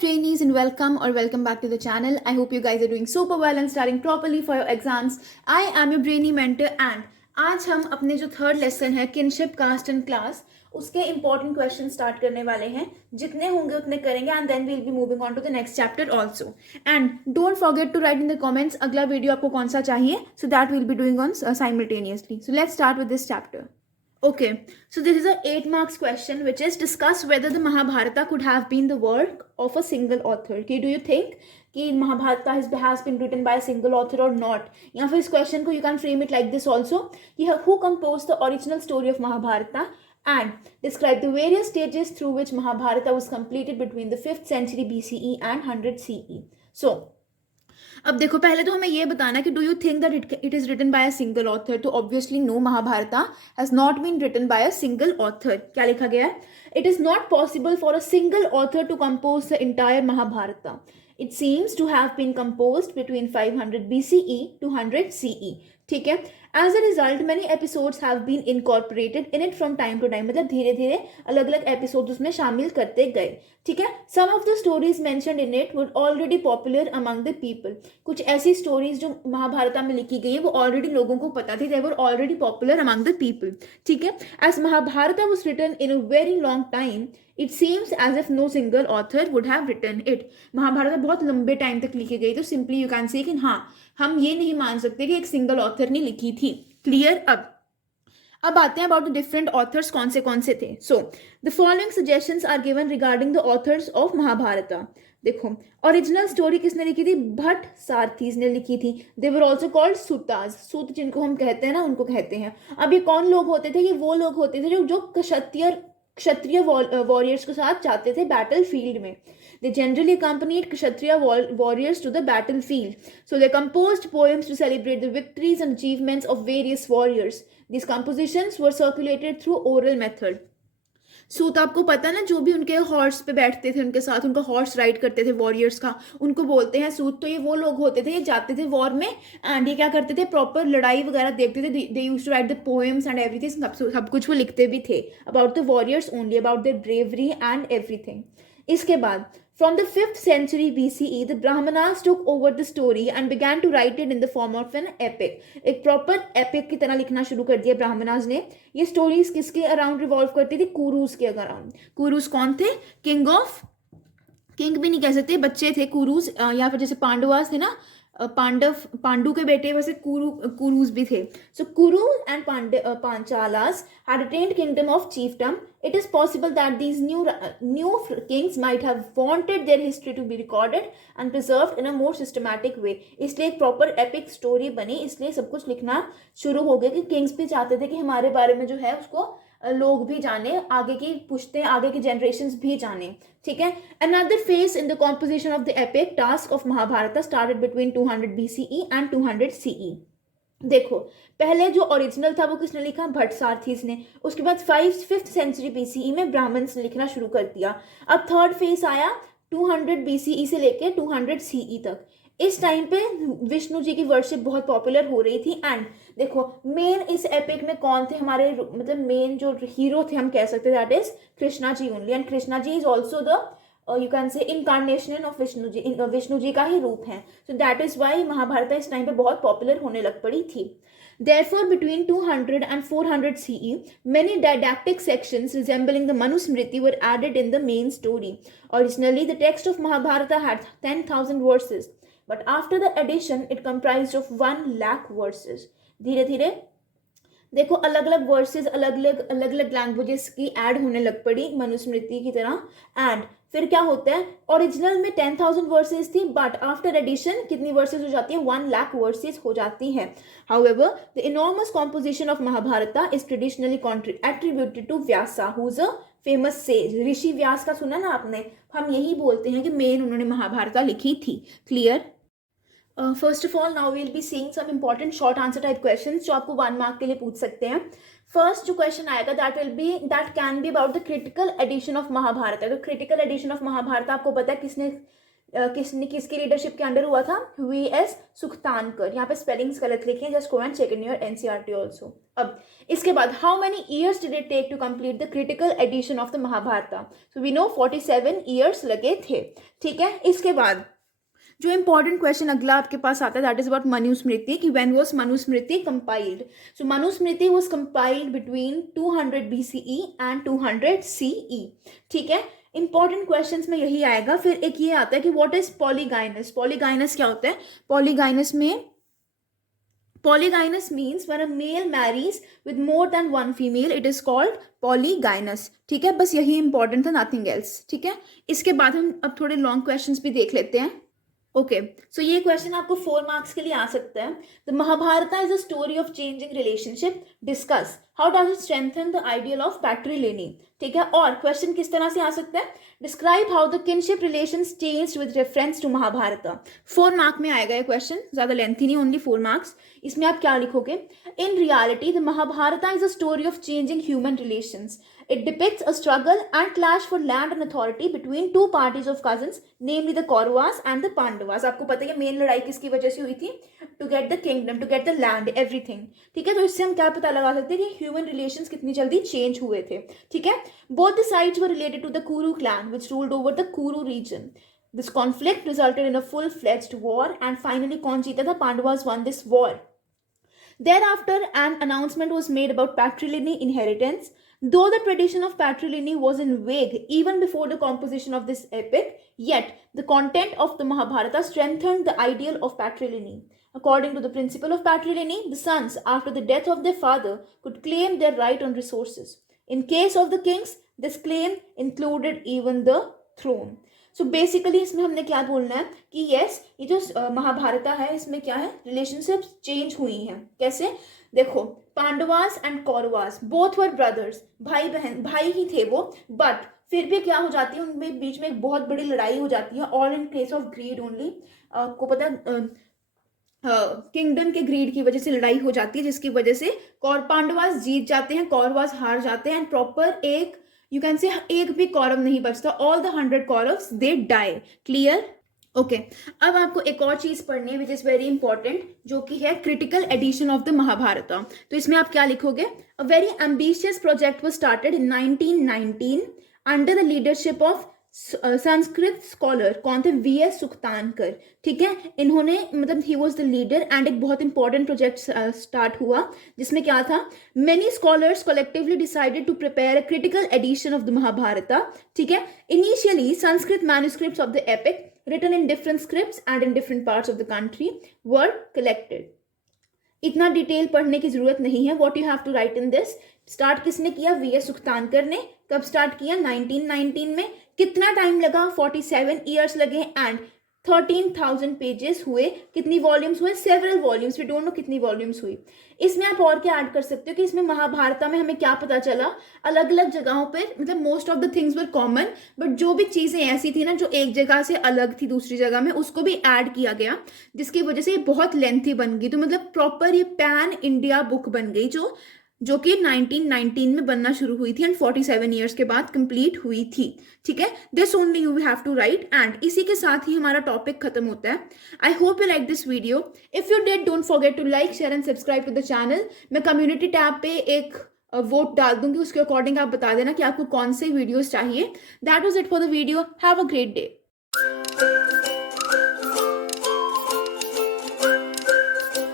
trainees and welcome back to the channel. I hope you guys are doing super well and studying properly for your exams. I am your brainy mentor and आज हम अपने जो third lesson है kinship caste and class उसके important question start करने वाले हैं. जितने होंगे उतने करेंगे and then we'll be moving on to the next chapter also. And don't forget to write in the comments अगला वीडियो आपको कौन सा चाहिए, so that will be doing on simultaneously. So let's start with this chapter. Okay, so this is a 8 marks question which is discuss whether the Mahabharata could have been the work of a single author. Okay, do you think कि Mahabharata has been written by a single author or not? या फिर इस question को you can frame it like this also कि who composed the original story of Mahabharata and describe the various stages through which Mahabharata was completed between the 5th century BCE and 100 CE. So अब देखो, पहले तो हमें ये बताना कि do you think that it is written by a single author. तो obviously no, Mahabharata has not been written by a single author. क्या लिखा गया है? It is not possible for a single author to compose the entire Mahabharata. It seems to have been composed between 500 BCE to 100 CE. ठीक है. As a result many episodes have been incorporated in it from time to time. मतलब धीरे धीरे अलग अलग episode उसमें शामिल करते गए. ठीक है. Some of the stories mentioned in it were already popular among the people. कुछ ऐसी स्टोरीज जो महाभारता में लिखी गई है वो ऑलरेडी लोगों को पता थी. They were already popular among the people. ठीक है. As Mahabharata was written in a very long time, it seems as if no single author would have written it. Mahabharat बहुत लंबे टाइम तक लिखी गई, तो सिंपली यू कैन से कि हाँ, हम ये नहीं मान सकते कि एक सिंगल ऑथर ने लिखी थी. क्लियर. अब आते हैं अबाउट द डिफरेंट ऑथर्स कौन से थे. So the following suggestions are given regarding the authors of Mahabharata. देखो, ओरिजिनल स्टोरी किसने लिखी थी? भट्ट सारथीज ने लिखी थी. They were also called सूताज. सूत जिनको हम कहते हैं ना, उनको कहते हैं. अब ये कौन लोग होते थे? ये वो लोग होते थे जो क्षत्रिय वॉरियर्स के साथ जाते थे बैटल फील्ड में. They generally accompanied Kshatriya warriors to the battlefield. So they composed poems to celebrate the victories and achievements of various warriors. These compositions were circulated through oral method. सूत आपको पता है ना, जो भी उनके हॉर्स पे बैठते थे, उनके साथ उनका हॉर्स राइड करते थे वॉरियर्स का, उनको बोलते हैं सूत. तो ये वो लोग होते थे, ये जाते थे वॉर में एंड ये क्या करते थे, प्रॉपर लड़ाई वगैरह देखते थे. They used to write the poems and everything. सब कुछ वो लिखते भी थे about the warriors only, about their bravery and everything. इसके बाद from the 5th century BCE, the Brahmanas took over the story and began to write it in the form of an epic. एक proper epic की तरह लिखना शुरू कर दिया ब्राह्मणास ने. ये स्टोरीज किसके अराउंड रिवॉल्व करती थी? कुरुस के अराउंड. कुरुस कौन थे? किंग भी नहीं कह सकते, बच्चे थे कुरुस. या फिर जैसे पांडवास थे ना, पांडु के बेटे, वैसे कुरुस भी थे. सो कुरु and Panchalas had attained kingdom of chiefdom. It is possible that these new kings might have wanted their history to be recorded and preserved in a more systematic way. इसलिए एक प्रॉपर एपिक स्टोरी बनी, इसलिए सब कुछ लिखना शुरू हो गया कि किंग्स भी चाहते थे कि हमारे बारे में जो है उसको लोग भी जाने, आगे की पुश्तें, आगे की जनरेशंस भी जाने. ठीक है. Another phase in the composition of the epic task of Mahabharata started between 200 BCE and 200 CE. देखो, पहले जो ओरिजिनल था वो किसने लिखा? भट्ट सारथीज ने. उसके बाद 5th सेंचुरी BCE में ब्राह्मण्स ने लिखना शुरू कर दिया. अब थर्ड फेज आया 200 BCE से लेके 200 CE तक. इस टाइम पे विष्णु जी की वर्शिप बहुत पॉपुलर हो रही थी. एंड देखो, मेन इस एपिक में कौन थे हमारे, मतलब मेन जो हीरो थे हम कह सकते that is Krishna ji only. And Krishna ji is also the you can say incarnation of Vishnu ji का ही रूप है. So that is why Mahabharat इस टाइम पे बहुत पॉपुलर होने लग पड़ी थी. Therefore, between 200 and 400 CE, many didactic sections resembling the Manusmriti were added in the main story. Originally, the text of Mahabharata had 10,000 verses, but after the addition, it comprised of 1 lakh verses. धीरे धीरे देखो, अलग अलग versus अलग अलग languages की add होने लग पड़ी मनुस्मृति की तरह. एंड फिर क्या होता है, ओरिजिनल में 10,000 वर्सेस थी, बट आफ्टर एडिशन कितनी वर्सेस हो जाती है? 1 लाख वर्सेस हो जाती है. However, the enormous composition of Mahabharata is traditionally attributed to Vyasa, who is a famous sage. ऋषि व्यास का सुना ना आपने? हम यही बोलते हैं कि मेन उन्होंने महाभारता लिखी थी. Clear. First of all now we'll be seeing some important short answer type questions जो आपको 1 मार्क के लिए पूछ सकते हैं. फर्स्ट जो क्वेश्चन आएगा that can be about the critical edition of Mahabharat. तो क्रिटिकल एडिशन ऑफ महाभारत आपको पता है किसने किसकी लीडरशिप के अंडर हुआ था? वीएस सुख्तानकर। यहाँ पे स्पेलिंग्स गलत लिखे हैं, just go and check in your NCERT also. अब इसके बाद how many years did it take to complete the critical edition of the Mahabharat? So we know 47 years लगे थे। ठीक है, इसके बाद जो इंपॉर्टेंट क्वेश्चन अगला आपके पास आता है दैट इज अबाउट मनुस्मृति, कि when was Manusmriti compiled? So Manusmriti was compiled between 200 BCE and 200 CE। ठीक है, इंपॉर्टेंट क्वेश्चंस में यही आएगा। फिर एक ये आता है कि व्हाट इज पॉलीगाइनस? पॉलीगाइनस क्या होता है? Polygynous means when a male marries with more than one female, it is called polygynous। ठीक है, बस यही इंपॉर्टेंट था, नथिंग एल्स। ठीक है, इसके बाद हम अब थोड़े लॉन्ग क्वेश्चंस भी देख लेते हैं। ओके, सो ये क्वेश्चन आपको 4 मार्क्स के लिए आ सकता है। The Mahabharat is a story of changing relationship, discuss how does it strengthen the ideal of patriliny. ठीक है, और क्वेश्चन किस तरह से आ सकता है? Describe how the kinship relations changed with reference to Mahabharat. 4 mark में आएगा ये क्वेश्चन, ज्यादा लेंथी नहीं, ओनली 4 मार्क्स। इसमें आप क्या लिखोगे? In reality the Mahabharat is a story of changing human relations. It depicts a struggle and clash for land and authority between two parties of cousins, namely the Kauravas and the Pandavas। आपको पता है main लड़ाई किसकी वजह से हुई थी? To get the kingdom, to get the land, everything। ठीक है, तो इससे हम क्या पता लगा सकते हैं कि ह्यूमन रिलेशंस कितनी जल्दी चेंज हुए थे। ठीक है, both the sides were related to the Kuru clan which ruled over the Kuru region। This conflict resulted in a full-fledged war and finally कौन जीता था? Pandavas won this war। Thereafter, an announcement was made about patrilineal inheritance। Though the tradition of patrilineal was in vague even before the composition of this epic, yet the content of the Mahabharata strengthened the ideal of patrilineal। According to the principle of patrilineal, the sons, after the death of their father, could claim their right on resources। In case of the kings, this claim included even the throne। So basically इसमें हमने क्या बोलना है कि yes, ये जो महाभारता है इसमें क्या है? रिलेशनशिप्स चेंज हुई हैं। कैसे? देखो, Pandavas and Kauravas both were brothers, भाई बहन, भाई ही थे वो, बट फिर भी क्या हो जाती है, उनमें बीच में एक बहुत बड़ी लड़ाई हो जाती है, all in case of greed only. आपको पता किंगडम के ग्रीड की वजह से लड़ाई हो जाती है, जिसकी वजह से पांडवास जीत जाते हैं, कौरवास हार जाते हैं, एंड प्रॉपर एक यू कैन से एक भी कौरव नहीं बचता, all the 100 Kauravs they die. Clear? Okay, अब आपको एक और चीज पढ़नी है विच इज वेरी इंपॉर्टेंट, जो कि है critical edition of the Mahabharat. तो इसमें आप क्या लिखोगे? A very ambitious project was started in 1919 under the leadership of Sanskrit scholar. कौन थे? वीएस सुख्तानकर। ठीक है, इन्होंने मतलब he was the leader, and एक बहुत इंपॉर्टेंट प्रोजेक्ट स्टार्ट हुआ जिसमें क्या था? Many scholars collectively decided to prepare a critical edition of the Mahabharat. ठीक है, initially Sanskrit manuscripts of the epic written in different scripts and in different parts of the country were collected। इतना detail पढ़ने की जरूरत नहीं है। What you have to write in this? Start किसने किया? वीएस सुख्तानकर ने। कब स्टार्ट किया? 1919 में। कितना टाइम लगा? 47 ईयर्स लगे, एंड 13,000 पेजेस हुए। कितनी वॉल्यूम्स हुए? Several volumes, we don't know कितनी वॉल्यूम्स हुई। इसमें आप और क्या ऐड कर सकते हो कि इसमें महाभारत में हमें क्या पता चला? अलग अलग जगहों पे मतलब most of the things were common, but जो भी चीजें ऐसी थी ना जो एक जगह से अलग थी दूसरी जगह में, उसको भी ऐड किया गया, जिसकी वजह से ये बहुत लेंथी बन गई। तो मतलब प्रॉपर ये पैन इंडिया बुक बन गई, जो कि 1919 में बनना शुरू हुई थी एंड 47 ईयर्स के बाद कंप्लीट हुई थी। ठीक है, this only you have to write, and इसी के साथ ही हमारा टॉपिक खत्म होता है। I hope you like this video. If you did, don't forget to like, share and subscribe to the channel. मैं कम्युनिटी टैब पे एक वोट डाल दूंगी, उसके अकॉर्डिंग आप बता देना कि आपको कौन से वीडियोस चाहिए। That was it for the video. Have a great day.